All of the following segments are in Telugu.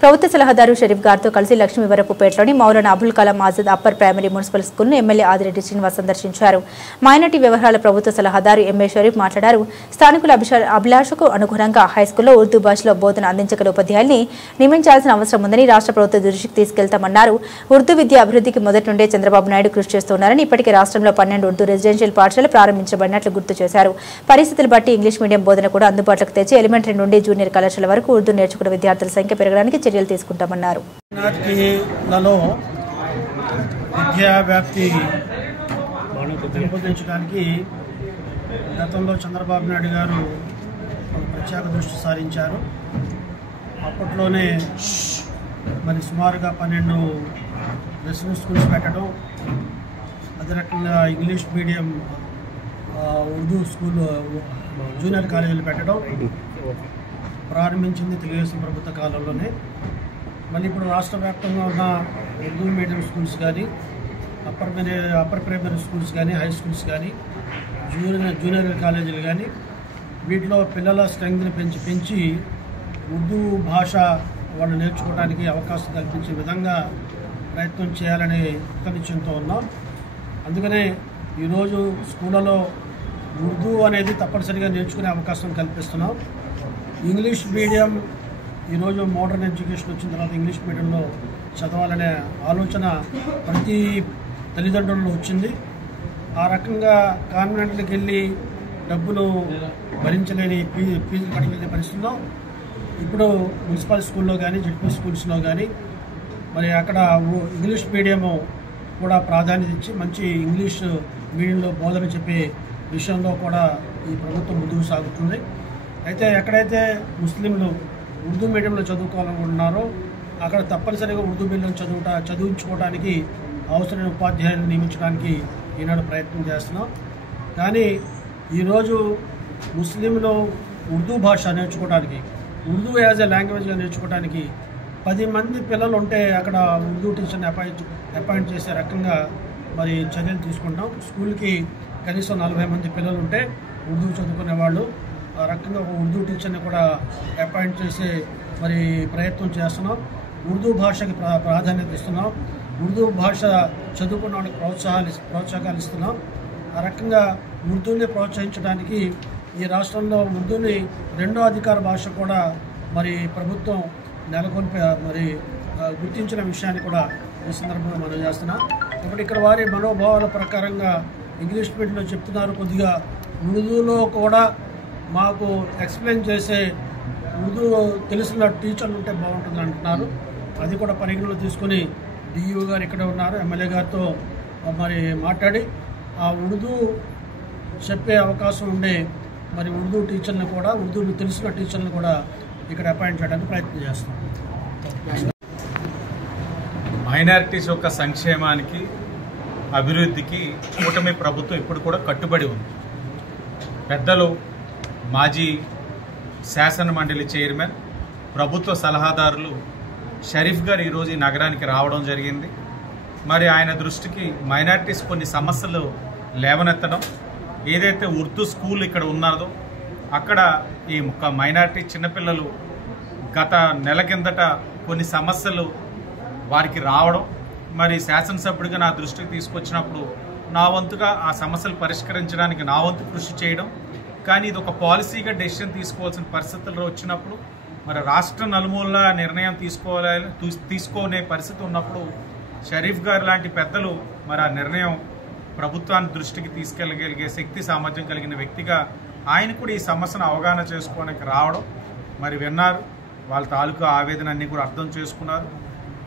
ప్రభుత్వ సలహాదారు షరీఫ్ గారితో కలిసి లక్ష్మీవరపుపేటలోని Maulana Abul Kalam Azad upper primary municipal స్కూల్ను ఎమ్మెల్యే ఆదిరెడ్డి శ్రీనివాస్ సందర్శించారు. మైనార్టీ వ్యవహారాల ప్రభుత్వ సలహాదారు ఎంఏ షరీఫ్ మాట్లాడారు. స్థానికుల అభిలాషకు అనుగుణంగా హైస్కూల్లో ఉర్దూ భాషలో బోధన అందించగల ఉపాధ్యాయుల్ని నియమించాల్సిన అవసరం ఉందని రాష్ట్ర ప్రభుత్వ దృష్టికి తీసుకెళ్తామన్నారు. ఉర్దూ విద్య అభివృద్ధికి మొదటి నుండే చంద్రబాబు నాయుడు కృషి చేస్తున్నారని, ఇప్పటికే రాష్ట్రంలో 12 ఉర్దూ రెసిడెన్షియల్ పాఠశాలలు ప్రారంభించబడినట్లు గుర్తు చేశారు. పరిస్థితులు బట్టి ఇంగ్లీష్ మీడియం బోధన కూడా అందుబాటులోకి తెచ్చి ఎలిమెంటరీ నుండి జూనియర్ కళాశాల వరకు ఉర్దూ నేర్చుకున్న విద్యార్థుల సంఖ్య పెరగడానికి చర్యలు తీసుకుంటామన్నారు. విద్యా వ్యాప్తి పెంపొందించడానికి గతంలో చంద్రబాబు నాయుడు గారు ప్రత్యేక దృష్టి సారించారు. అప్పట్లోనే మరి సుమారుగా 12 రెసిడెన్షియల్ స్కూల్స్ పెట్టడం, అదే రకంగా English medium Urdu school junior కాలేజీలు పెట్టడం ప్రారంభించింది తెలుగుదేశం ప్రభుత్వ కాలంలోనే. మళ్ళీ ఇప్పుడు రాష్ట్ర వ్యాప్తంగా ఉన్న ఉర్దూ మీడియం స్కూల్స్ కానీ, అప్పర్ ప్రైమరీ స్కూల్స్ కానీ, హై స్కూల్స్ కానీ, జూనియర్ కాలేజీలు కానీ, వీటిలో పిల్లల స్ట్రెంగ్త్ని పెంచి ఉర్దూ భాష వాళ్ళు నేర్చుకోవడానికి అవకాశం కల్పించే విధంగా ప్రయత్నం చేయాలనే కృతనిశ్చయంతో ఉన్నాం. అందుకనే ఈరోజు స్కూళ్ళలో ఉర్దూ అనేది తప్పనిసరిగా నేర్చుకునే అవకాశం కల్పిస్తున్నాం. ఇంగ్లీష్ మీడియం ఈరోజు మోడర్న్ ఎడ్యుకేషన్ వచ్చిన తర్వాత ఇంగ్లీష్ మీడియంలో చదవాలనే ఆలోచన ప్రతి తల్లిదండ్రుల్లో వచ్చింది. ఆ రకంగా కాన్వెంట్లకు వెళ్ళి డబ్బులు భరించలేని ఫీజులు కట్టలేని పరిస్థితుల్లో ఇప్పుడు మున్సిపల్ స్కూల్లో కానీ, జెడ్పీ స్కూల్స్లో కానీ మరి అక్కడ ఇంగ్లీష్ మీడియము కూడా ప్రాధాన్యత ఇచ్చి మంచి ఇంగ్లీష్ మీడియంలో బోధన చెప్పే విషయంలో కూడా ఈ ప్రభుత్వం ముందుకు సాగుతుంది. అయితే ఎక్కడైతే ముస్లింలు ఉర్దూ మీడియంలో చదువుకోవాలనుకుంటున్నారో అక్కడ తప్పనిసరిగా ఉర్దూ మీడియం చదివించుకోవడానికి అవసరమైన ఉపాధ్యాయులను నియమించడానికి ఈనాడు ప్రయత్నం చేస్తున్నాం. కానీ ఈరోజు ముస్లింలు ఉర్దూ భాష నేర్చుకోవడానికి, ఉర్దూ యాజ్ ఎ లాంగ్వేజ్గా నేర్చుకోవడానికి 10 మంది పిల్లలు ఉంటే అక్కడ ఉర్దూ టీచర్ని అపాయింట్ చేసే రకంగా మరి చర్యలు తీసుకుంటాం. స్కూల్కి కనీసం 40 మంది పిల్లలు ఉంటే ఉర్దూ చదువుకునే వాళ్ళు ఆ రకంగా ఒక ఉర్దూ టీచర్ని కూడా అపాయింట్ చేసే మరి ప్రయత్నం చేస్తున్నాం. ఉర్దూ భాషకి ప్రాధాన్యత ఇస్తున్నాం. ఉర్దూ భాష చదువుకున్న వాళ్ళకి ప్రోత్సాహాలు ఇస్తున్నాం. ఆ రకంగా ఉర్దూని ప్రోత్సహించడానికి ఈ రాష్ట్రంలో ఉర్దూని 2వ అధికార భాష కూడా మరి ప్రభుత్వం నెలకొల్పి మరి గుర్తించిన విషయాన్ని కూడా ఈ సందర్భంగా మనం చేస్తున్నాం. ఇప్పుడు ఇక్కడ వారి మనోభావాల ప్రకారంగా ఇంగ్లీష్ మీడియంలో చెప్తున్నారు, కొద్దిగా ఉర్దూలో కూడా మాకు ఎక్స్ప్లెయిన్ చేసే ఉర్దూ తెలిసిన టీచర్లు ఉంటే బాగుంటుంది అంటున్నారు. అది కూడా పరిగణలో తీసుకుని డిఈఓ గారు ఇక్కడ ఉన్నారు, ఎమ్మెల్యే గారితో మరి మాట్లాడి ఆ ఉర్దూ చెప్పే అవకాశం ఉండే మరి ఉర్దూ టీచర్ని కూడా, ఉర్దూ తెలిసిన టీచర్ని కూడా ఇక్కడ అపాయింట్ చేయడానికి ప్రయత్నం చేస్తాం. మైనారిటీస్ యొక్క సంక్షేమానికి, అభివృద్ధికి కూటమి ప్రభుత్వం ఇప్పుడు కూడా కట్టుబడి ఉంది. పెద్దలు మాజీ శాసన మండలి చైర్మన్, ప్రభుత్వ సలహాదారులు షరీఫ్ గారు ఈరోజు ఈ నగరానికి రావడం జరిగింది. మరి ఆయన దృష్టికి మైనారిటీస్ కొన్ని సమస్యలు లేవనెత్తడం, ఏదైతే ఉర్దూ స్కూల్ ఇక్కడ ఉన్నదో అక్కడ ఈ మైనారిటీ చిన్నపిల్లలు గత నెల కిందట కొన్ని సమస్యలు వారికి రావడం, మరి శాసనసభ్యుడిగా నా దృష్టికి తీసుకొచ్చినప్పుడు నా వంతుగా ఆ సమస్యలు పరిష్కరించడానికి నా వంతు కృషి చేయడం. కానీ ఇది ఒక పాలసీగా డెసిషన్ తీసుకోవాల్సిన పరిస్థితుల్లో వచ్చినప్పుడు మరి రాష్ట్ర నలుమూలలా నిర్ణయం తీసుకోనే పరిస్థితి ఉన్నప్పుడు షరీఫ్ గారు లాంటి పెద్దలు మరి ఆ నిర్ణయం ప్రభుత్వాన్ని దృష్టికి తీసుకెళ్ళగలిగే శక్తి సామర్థ్యం కలిగిన వ్యక్తిగా ఆయన కూడా ఈ సమస్యను అవగాహన చేసుకోవడానికి రావడం, మరి విన్నారు, వాళ్ళ తాలూకా ఆవేదన అన్నీ కూడా అర్థం చేసుకున్నారు.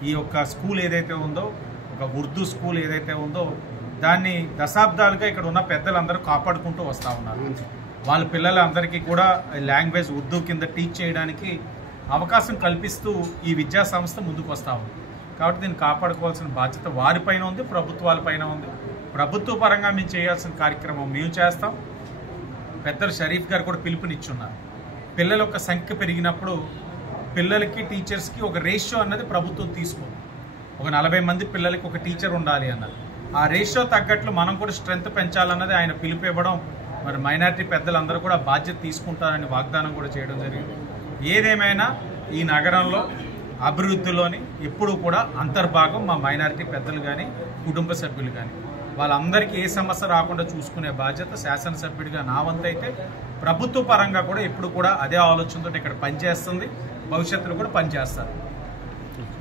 ఈ యొక్క స్కూల్ ఏదైతే ఉందో, ఒక ఉర్దూ స్కూల్ ఏదైతే ఉందో దాన్ని దశాబ్దాలుగా ఇక్కడ ఉన్న పెద్దలందరూ కాపాడుకుంటూ వస్తూ ఉన్నారు. వాళ్ళ పిల్లలందరికీ కూడా లాంగ్వేజ్ ఉర్దూ కింద టీచ్ చేయడానికి అవకాశం కల్పిస్తూ ఈ విద్యా సంస్థ ముందుకు వస్తూ ఉంది. కాబట్టి దీన్ని కాపాడుకోవాల్సిన బాధ్యత వారిపైన ఉంది, ప్రభుత్వాలపైన ఉంది. ప్రభుత్వ పరంగా మేము చేయాల్సిన కార్యక్రమం మేము చేస్తాం. పెద్దలు షరీఫ్ గారు కూడా పిలుపునిచ్చున్నారు. పిల్లల యొక్క సంఖ్య పెరిగినప్పుడు పిల్లలకి టీచర్స్కి ఒక రేషియో అన్నది ప్రభుత్వం తీసుకుంది. ఒక 40 మంది పిల్లలకి ఒక టీచర్ ఉండాలి అన్నది. ఆ రేషియో తగ్గట్లు మనం కూడా స్ట్రెంత్ పెంచాలన్నది ఆయన పిలుపు ఇవ్వడం, మరి మైనారిటీ పెద్దలందరూ కూడా బాధ్యత తీసుకుంటారని వాగ్దానం కూడా చేయడం జరిగింది. ఏదేమైనా ఈ నగరంలో అభివృద్ధిలోని ఎప్పుడు కూడా అంతర్భాగం మా మైనారిటీ పెద్దలు కానీ కుటుంబ సభ్యులు కానీ వాళ్ళందరికీ ఏ సమస్య రాకుండా చూసుకునే బాధ్యత శాసనసభ్యుడిగా నా వంతైతే ప్రభుత్వ పరంగా కూడా ఎప్పుడు కూడా అదే ఆలోచనతో ఇక్కడ పనిచేస్తుంది, భవిష్యత్తులో కూడా పనిచేస్తారు.